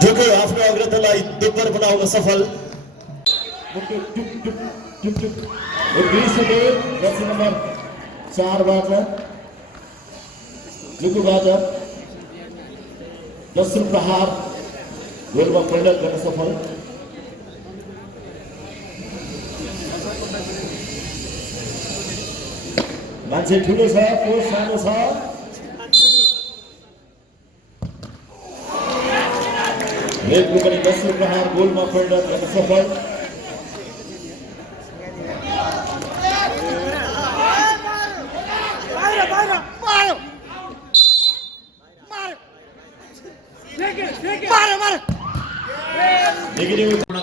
दुगो आफ्नो अग्रतालाई दुब्बर बनाउन सफल नम्बर 4 बाट दुगोबाट दक्षिण प्रहार गोलमा परिणत गर्न सफल मान्छे ठुलो छ कोष सानो छ रेडको पनि दक्षिण प्रहार गोलमा परिणत गर्न सफल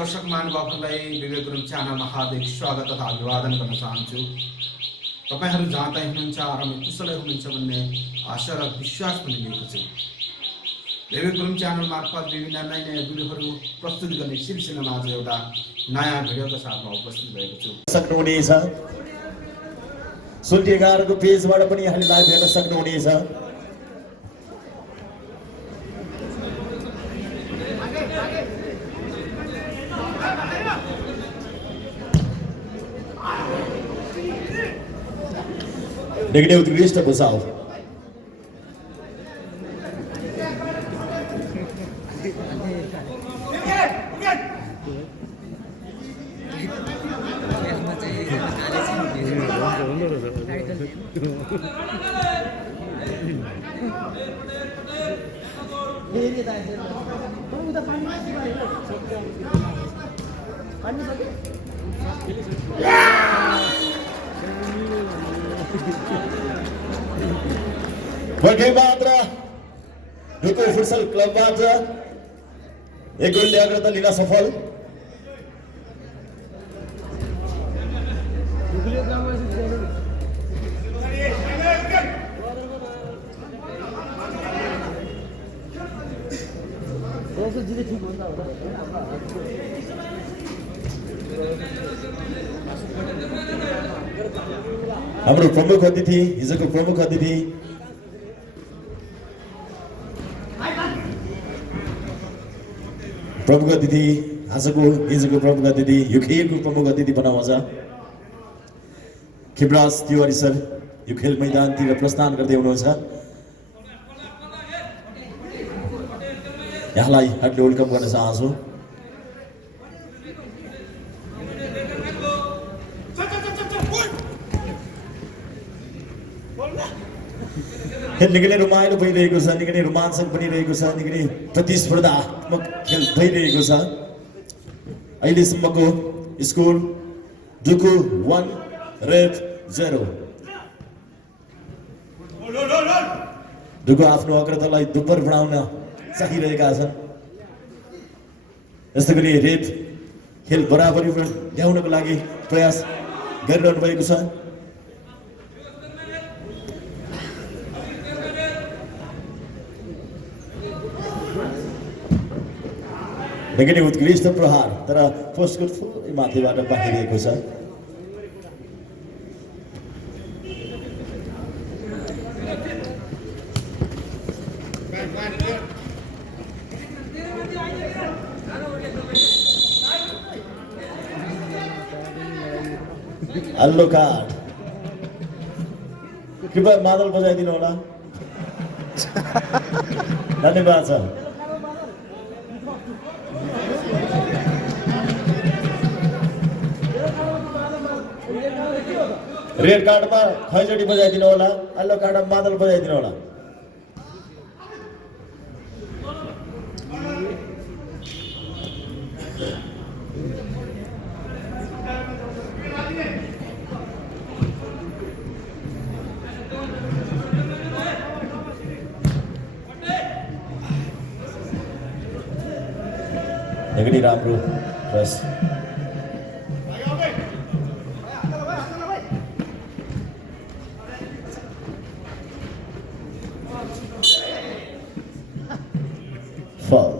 दर्शक महानुभावहरूलाई विवेक गुरुङ च्यानलमा हार्दिक स्वागत तथा अभिवादन गर्न चाहन्छु। तपाईहरू जहाँ तै हुनुहुन्छ आरामै कुशलै हुनुहुन्छ भन्ने आशा र विश्वास पनि लिएको छु। विवेक गुरुङ च्यानल मार्फत विभिन्न नयाँ नयाँ भिडियोहरू प्रस्तुत गर्ने सिलसिलामा आज एउटा नयाँ भिडियोको साथमा उपस्थित भएको छु। सक्नुहुनेछ सुल्टी 11 को पेजबाट पनि यहाँले लाइभ हेर्न सक्नुहुनेछ। Negative उत्कृष्ट बचाव वर्गै मात्र ढुको फुटसल क्लबबाट एक गोलले अग्रता लिन सफल हाम्रो प्रमुख अतिथि हिजोको प्रमुख अतिथि आजको हिजोको प्रमुख अतिथि यो खेलको प्रमुख अतिथि बनाउँछ खिमराज तिवारी सर यो खेल मैदानतिर प्रस्थान गर्दै हुनुहुन्छ। यहाँलाई हार्दिक वेलकम गर्न चाहन्छु। खेल निकै नै रमाइलो भइरहेको छ, निकै नै रोमाञ्चक बनिरहेको छ, निकै नै प्रतिस्पर्धात्मक खेल भइरहेको छ। अहिलेसम्मको स्कोर दुको 1 रेड 0। दुको आफ्नो अग्रतालाई दुब्बर बनाउन चाहिरहेका छन्। यस्तै गरी रेड खेल बराबरीमा ल्याउनको लागि प्रयास गरिरहनु भएको छ। निकै नै उत्कृष्ट प्रहार तर पोस्टको थोरै माथिबाट बाहिरिएको छ। हल्लो कार्ड कृपया मादल बजाइदिनु होला। धन्यवाद छ। रेड कार्डमा खैजडी बजाइदिनु होला, हल्लो कार्डमा मादल बजाइदिनु होला। निकै राम्रो प्रेस foul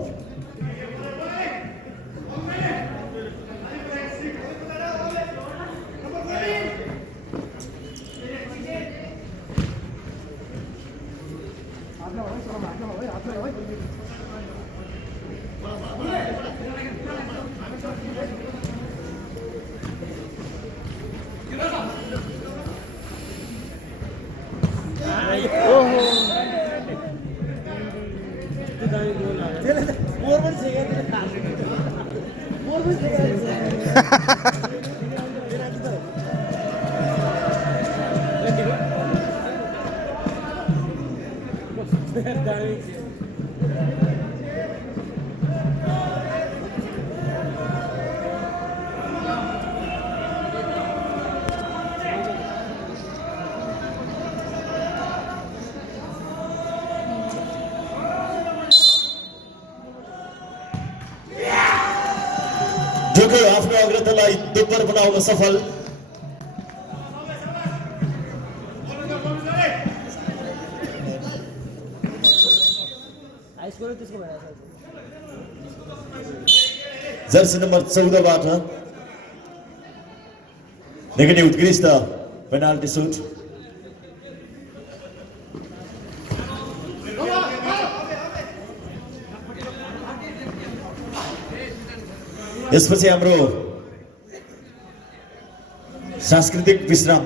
जोको आफ्नो अग्रतालाई दुब्बर बनाउन सफल जर्सी नम्बर 14 बाट निकै नै उत्कृष्ट पेनाल्टी सुट यसपछि हाम्रो सांस्कृतिक विश्राम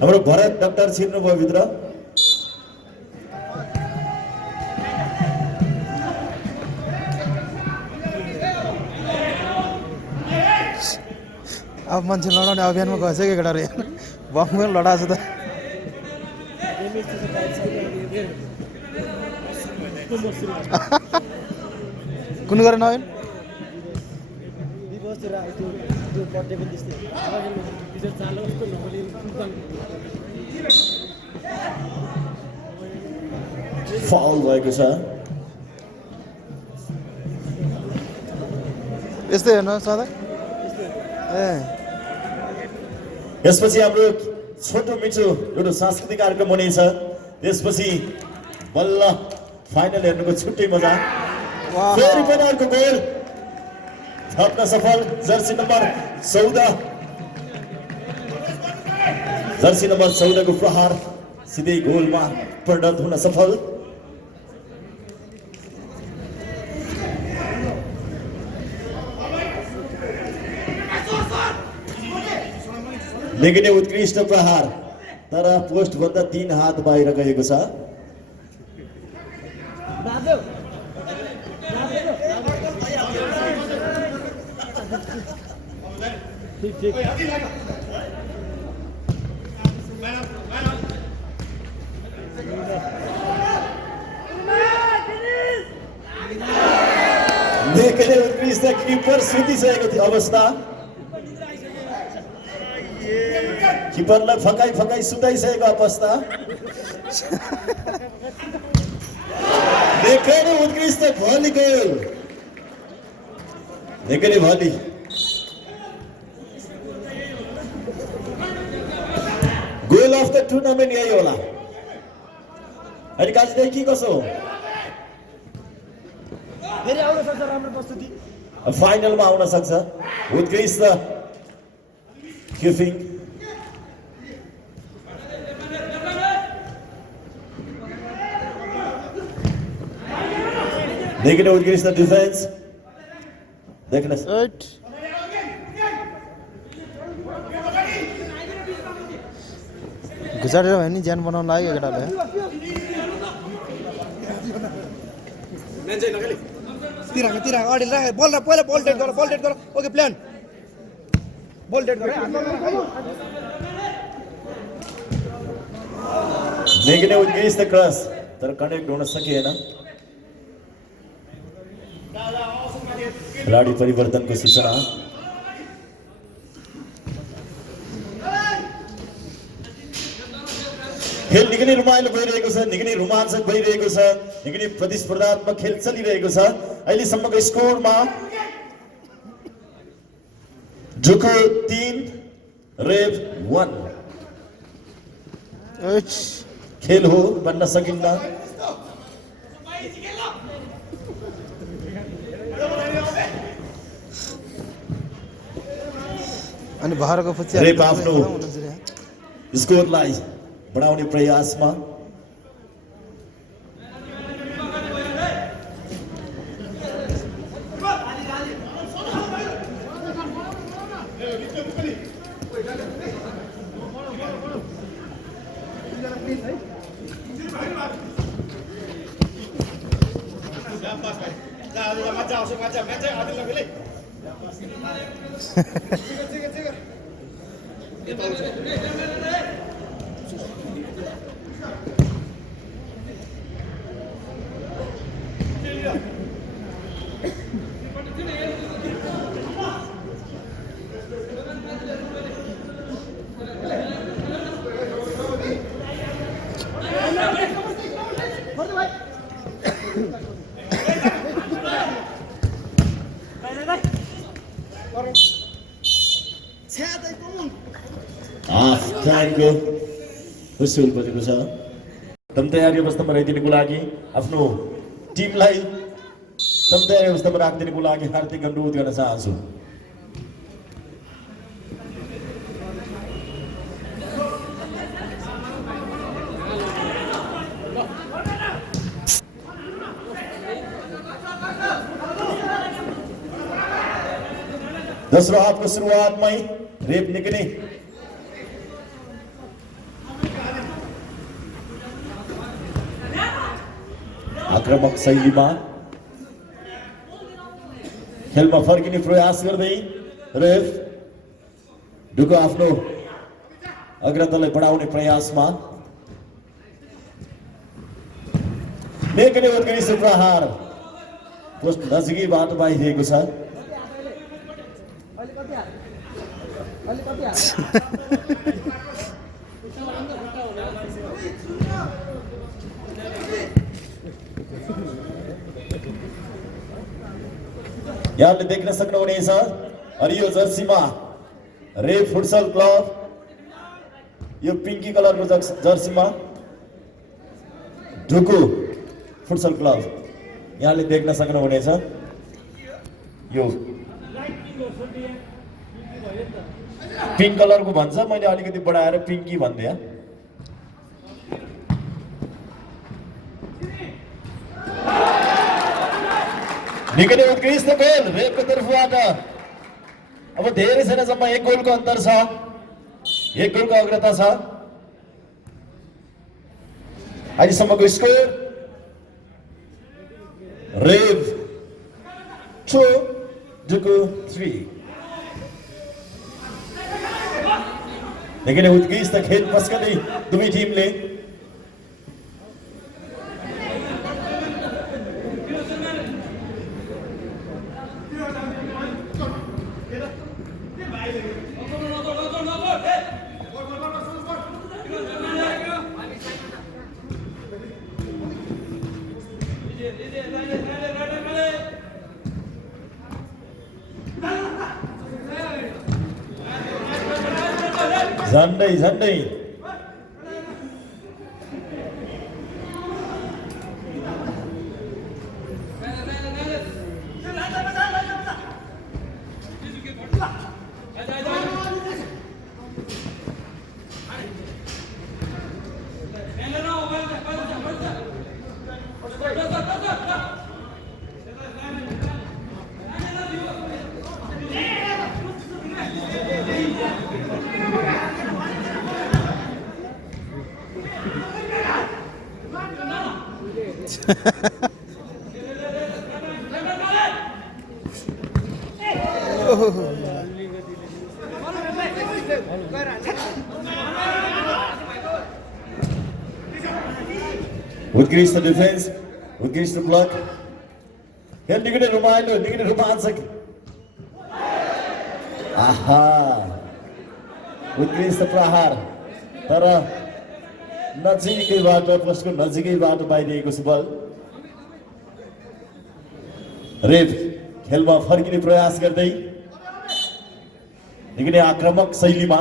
हाम्रो भरत डाक्टर छिर्नुभयो भित्र अब मान्छे लडाउने अभियानमा गएछ के केटाहरू बममा लडाएको छ त कुन गरे नयन फाउल भएको छ यस्तै हेर्नु सधैँ ए यसपछि हाम्रो छोटो मिठो एउटा सांस्कृतिक कार्यक्रम हुनेछ त्यसपछि बल्ल फाइनल हेर्नुको छुट्टै मजा फेरि पनि अर्को गोल थप्न सफल जर्सी नम्बर 14 को प्रहार सिधै गोलमा परिणत हुन सफल निकै नै उत्कृष्ट प्रहार तर पोस्ट भन्दा 3 हात बाहिर गएको छ निकै नै उत्कृष्ट किपर सुतिसकेको थियो अवस्था किपरलाई फकाई सुताइसकेको अवस्था निकै नै उत्कृष्ट भली गोल निकै नै volley goal of the tournament यही होला अनि काजी दाइ के कसो फेरि आउन सक्छ राम्रो प्रस्तुति फाइनलमा आउन सक्छ उत्कृष्ट किपिङ निकै नै उत्कृष्ट डिफेन्स देख्नुहोस् घुसाडेर भयो नि ज्यान बनाउन लाग्यो केटाले तिरंगा गाड़ी रहा बोल रहा पहले बॉल डेट करो ओके प्लान बॉल डेट करो मेघने उद्गीस द क्रॉस तर कनेक्ट होन सकेन खेलाडी परिवर्तनको सूचना खेल निकै नै रमाइलो भइरहेको छ निकै नै रोमाञ्चक भइरहेको छ निकै नै प्रतिस्पर्धात्मक खेल चलिरहेको छ अहिलेसम्मको स्कोरमा जुको 3 रेव 1 खेल हो भन्न सकिन्न अनि बाह्रको पछि रेव आफ्नो स्कोरलाई बढाउने प्रयासमा टाइमको हुसुल बजेको छ तम तयारी अवस्थामा रहिदिनुको लागि आफ्नो टिमलाई तम तयारी अवस्थामा राखिदिनुको लागि हार्दिक अनुरोध गर्न चाहन्छु दोस्रो हाफको सुरुवातमै रेप निकै नै आक्रमक शैलीमा खेलमा फर्किने प्रयास गर्दै रेफ ढुको आफ्नो अग्रतालाई बढाउने प्रयासमा नेकने वतकनी सुप्रहार पोस्ट नजिकैबाट बाहिरिएको छ यहाँले देख्न सक्नुहुनेछ हरियो जर्सीमा रेव फुटसल क्लब यो पिंकी कलरको जर्सीमा ढुकु फुटसल क्लब यहाँले देख्न सक्नुहुनेछ यो पिंक कलरको भन्छ मैले अलिकति बढाएर पिंकी भन्दिए निकै नै उत्कृष्ट गोल रेवको तर्फबाट अब धेरै छैन जम्मा 1 गोलको अन्तर छ 1 गोलको अग्रता छ अहिलेसम्मको स्कोर रेव 2 ढुकु 3 निकै नै उत्कृष्ट खेल पस्कदै दुवै टिमले झन्डै उत्कृष्ट डिफेन्स, उत्कृष्ट ब्लक, खेल निकै नै रमाइलो, निकै नै रोमाञ्चक। आहा, उत्कृष्ट प्रहार, तर नजिकैबाट, पोस्टको नजिकैबाट बाहिरिएको छ बल। रेफ खेलमा फर्किने प्रयास गर्दै निकै नै आक्रामक शैलीमा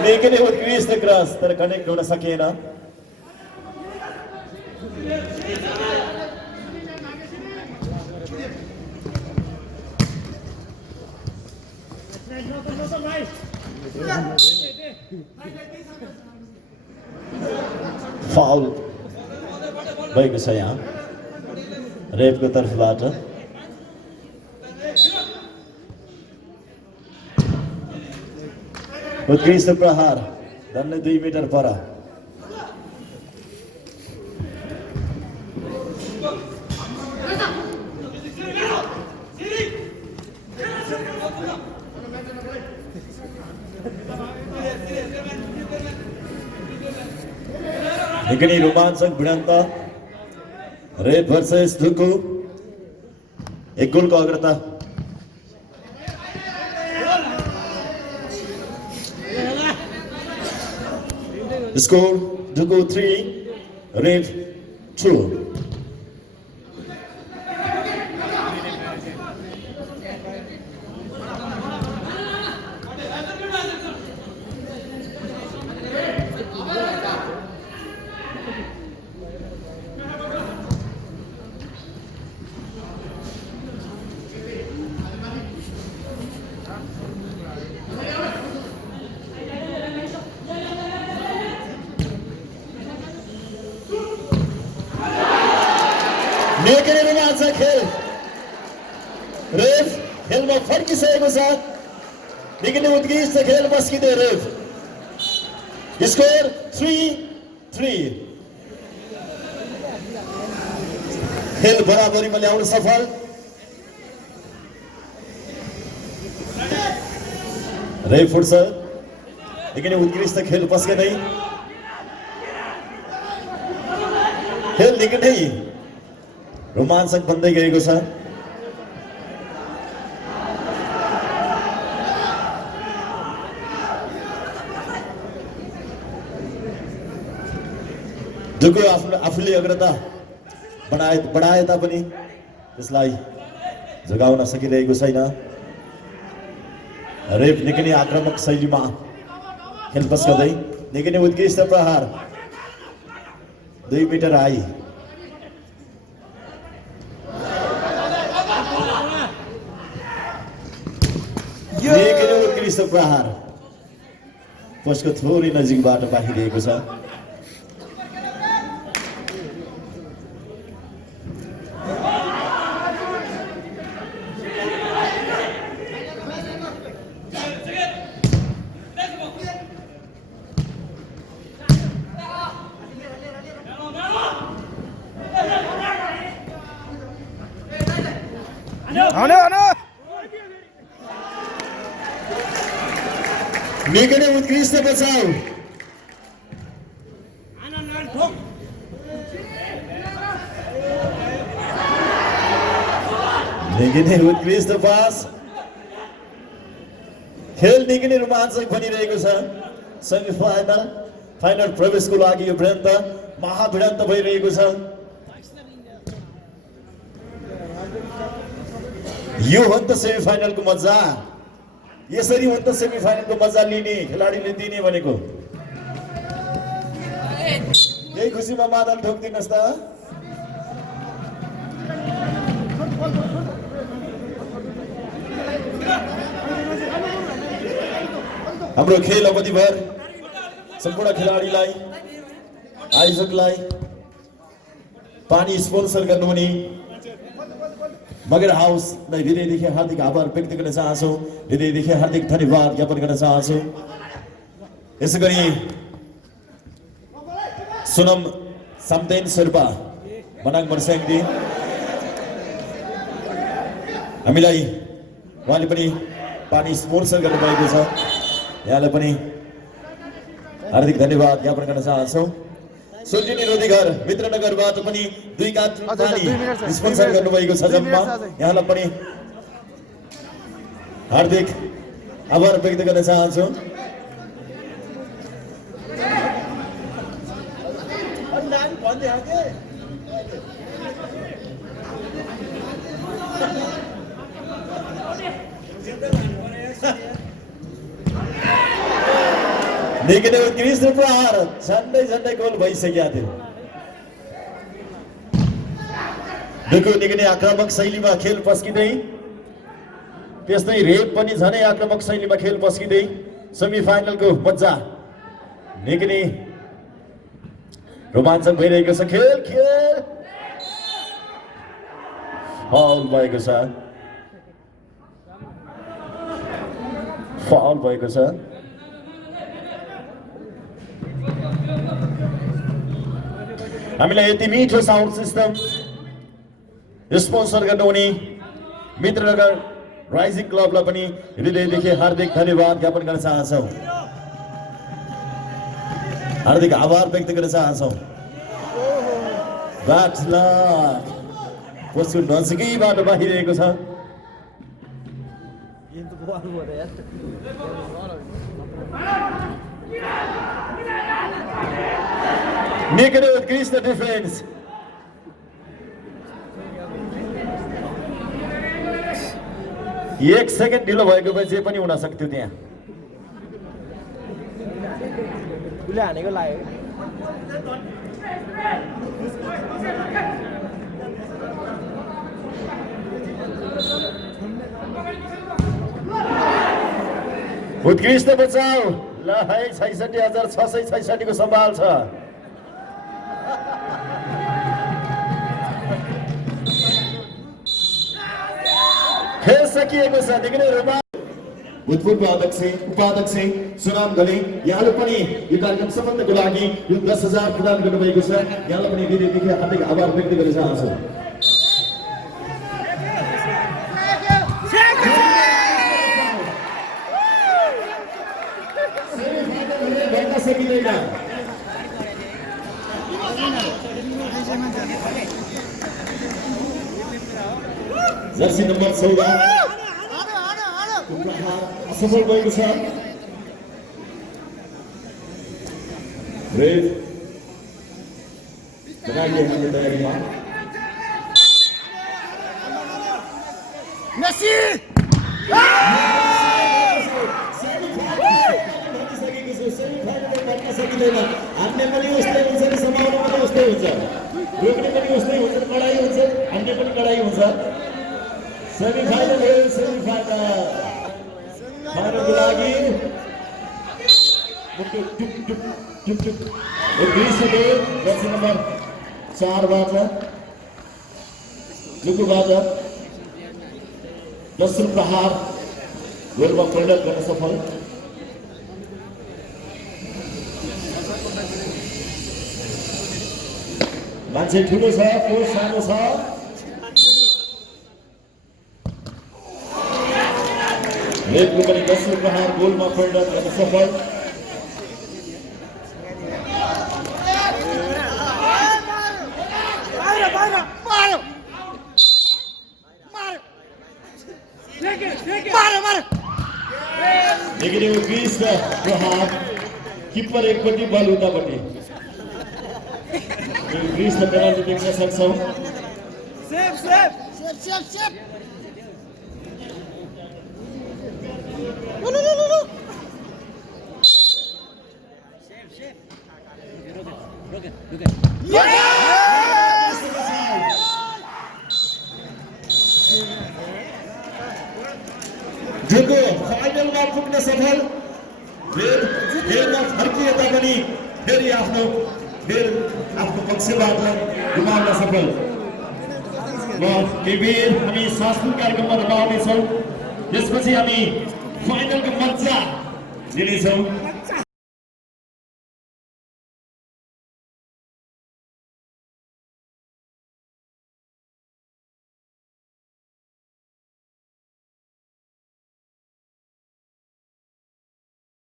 निकै नै उत्कृष्ट क्रस, तर कनेक्ट हुन सकेन। फाउल भएको छ यहाँ रेफको तर्फबाट। उत्कृष्ट प्रहार, झन्डै 2 मिटर पर। निकै नै रोमाञ्चक भिडन्त, रेफ भर्सेस धुकु, 1 गोलको अग्रता। Score Duku 3, Red 2. निकै नै रोमाञ्चक खेल, रेफ खेलमा फर्किसकेको छ। निकै नै उत्कृष्ट खेल बस्किँदै रेफ। स्कोर 3-3। खेल बराबरीमा ल्याउन सफल। रेफ फुट्छ, निकै नै उत्कृष्ट खेल बस्किँदै खेल निकै नै रोमाञ्चक बन्दै गएको छ। दुगो आफूले अग्रता बढाए तापनि त्यसलाई जोगाउन सकिरहेको छैन। रेफ निकै नै आक्रामक शैलीमा खेल बस्दै निकै नै उत्कृष्ट प्रहार, 2 मिटर आई। निकै नै उत्कृष्ट प्रहार, पोस्टको थोरै नजिकबाट बाहिरिएको छ। निकै नै उत्कृष्ट बचाउ, निकै नै उत्कृष्ट पास। खेल निकै नै रोमाञ्चक बनिरहेको छ। सेमी फाइनल प्रवेशको लागि यो भिडन्त महाभिडन्त भइरहेको छ। यो हो त सेमी फाइनलको मजा। यसरी हो त सेमी फाइनलको मजा लिने, खेलाडीले दिने भनेको। यही खुसीमा मादल ठोकिदिनुहोस् त। हाम्रो खेल अवधिभर सम्पूर्ण खेलाडीलाई, आयोजकलाई, पानी स्पोन्सर गर्नुहुने मगर हाउसलाई हृदयदेखि हार्दिक आभार व्यक्त गर्न चाहन्छु, हृदयदेखि हार्दिक धन्यवाद ज्ञापन गर्न चाहन्छु। यसै गरी सोनम साम्तेन शेर्पा मनाङ मर्स्याङदी हामीलाई उहाँले पनि पानी स्पोन्सर गर्नुभएको छ, यहाँलाई पनि हार्दिक धन्यवाद ज्ञापन गर्न चाहन्छौँ। सूर्य निरोधी घर मित्रनगरबाट पनि 2 कार्टुन पानी स्पोन्सर गर्नुभएको छ जम्मा, यहाँलाई पनि हार्दिक आभार व्यक्त गर्न चाहन्छु। निकै नै उत्कृष्ट प्रहार झन्डै गोल भइसकेका थियो। निकै नै आक्रामक शैलीमा खेल पस्किँदै, त्यस्तै रेप पनि झनै आक्रामक शैलीमा खेल पस्किँदै सेमिफाइनलको मजा निकै नै रोमाञ्चक भइरहेको छ। खेल फाउल भएको छ, फाउल भएको छ। हामीलाई यति मिठो साउन्ड सिस्टम स्पोन्सर गर्नुहुने मित्रनगर राइजिङ क्लबलाई पनि हृदयदेखि हार्दिक धन्यवाद ज्ञापन गर्न चाहन्छौँ, हार्दिक आभार व्यक्त गर्न चाहन्छौँ। ब्याटला पोस्टको नजिकैबाट बाहिरिएको छ। निकै नै उत्कृष्ट डिफेन्स, एक सेकेन्ड ढिलो भएको भए जे पनि हुन सक्थ्यो त्यहाँ। हानेको लाग्यो उत्कृष्ट बचाउ ल है 66,666 को सम्भाल छ। खेल सकिएको छ। निकै नै भूतपूर्व उपाध्यक्ष सुनाम गले यहाँले पनि यो कार्यक्रम सम्बन्धको लागि यो 10,000 प्रदान गर्नुभएको छ, यहाँलाई पनि हृदयदेखि हार्दिक आभार व्यक्त गर्न चाहन्छु। जर्सी नम्बर 14 असफल भएको छ। रेड बनाइए हामीले तयारीमा मेसी हान्ने पनि उस्तै हुन्छ नि, समाउनु पनि उस्तै हुन्छ, रोक्ने पनि उस्तै हुन्छ, कडाइ हुन्छ, हान्ने पनि कडाइ हुन्छ। सेमिफाइनल हो, फाइनलको लागि जर्सी नम्बर 4बाट जुकुबाट दोस्रो प्रहार गोलमा परिणत गर्न सफल। मान्छे ठुलो छ, कोच सानो छ, रेडको पनि दोस्रो प्रहार गोलमा परिणत गर्न सफल। लेकिन उत्कृष्ट प्रहार, किपर एकपट्टि बल उतापट्टि उत्कृष्ट पेनल्टी देख्न सक्छौँ। जुको फाइनलमा पुग्न सफल, खेलमा फर्किए तापनि फेरि आफ्नो पक्षबाट गुमाउन सफल। केही बेर हामी सांस्कृतिक कार्यक्रममा रमाउनेछौँ त्यसपछि हामी फाइनलको मजा लिनेछौँ